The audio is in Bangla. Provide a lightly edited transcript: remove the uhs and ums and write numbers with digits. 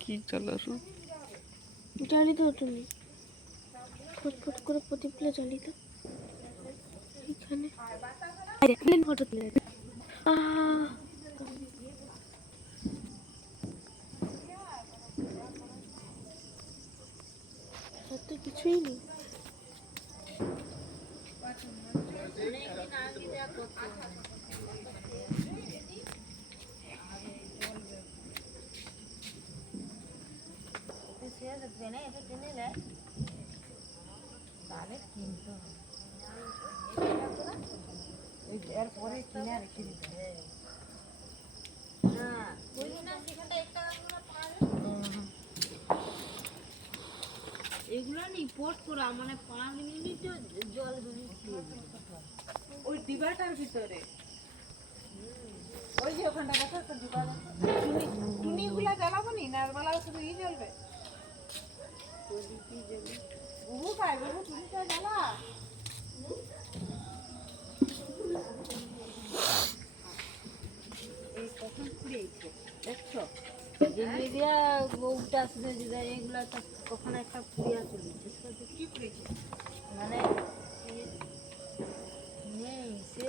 কি চালাছো? জ্বালি দাও তুমি, ফুটফুট করে প্রদীপগুলো জ্বালি দাও। এখানে ফটো তুলে তো কিছুই নেই। এরপরে কিনে রেখে দিতে এগুলো নি পোস্ট করা মানে 5 মিনিট জল ওই ডিবাটার ভিতরে ওই যে ওখানটা দেখো একটা ডিবা টুনিগুলা জ্বালাবো নি নারমালা শুধু ই জ্বলবে বহু খায় বহু টুনিটা জ্বালা এই কখন পুড়িয়েছে দেখছো যেগুলি দিয়া গৌটা আসবে যেটা এগুলা কখন একটা পুড়িয়া চলেছে কি পুড়িয়েছে মানে নেই সে